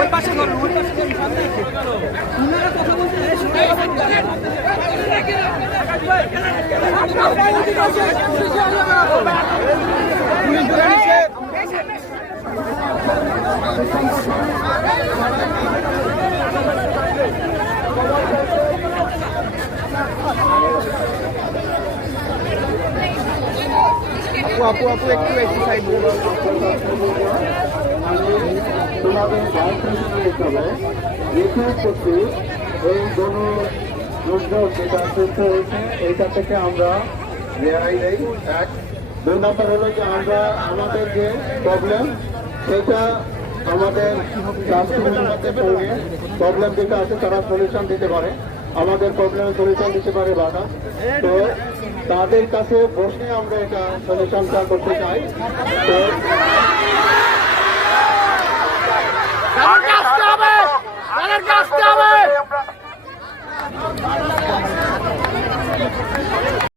ওই পাশে ধরুন, ওই পাশে ওনারা কথা বলতে আপু আপু একটু সাইড তোমাদের গার্লফ্রেন্ড হিসাবে ইউটিউব করছি এই দুর্যোগ যেটা সুস্থ হয়েছে এইটা থেকে আমরা রেহাই দেই। এক, 2 নম্বর হলো যে আমরা আমাদের যে প্রবলেম সেটা আমাদের স্বাস্থ্যের মধ্যে পড়ে প্রবলেম যেটা আছে তারা সলিউশন দিতে পারে, আমাদের প্রবলেমের সলিউশন দিতে পারে বাধা। তো তাদের কাছে বসে আমরা এটা সলিউশনটা করতে চাই। তো তাদের কাছে হবে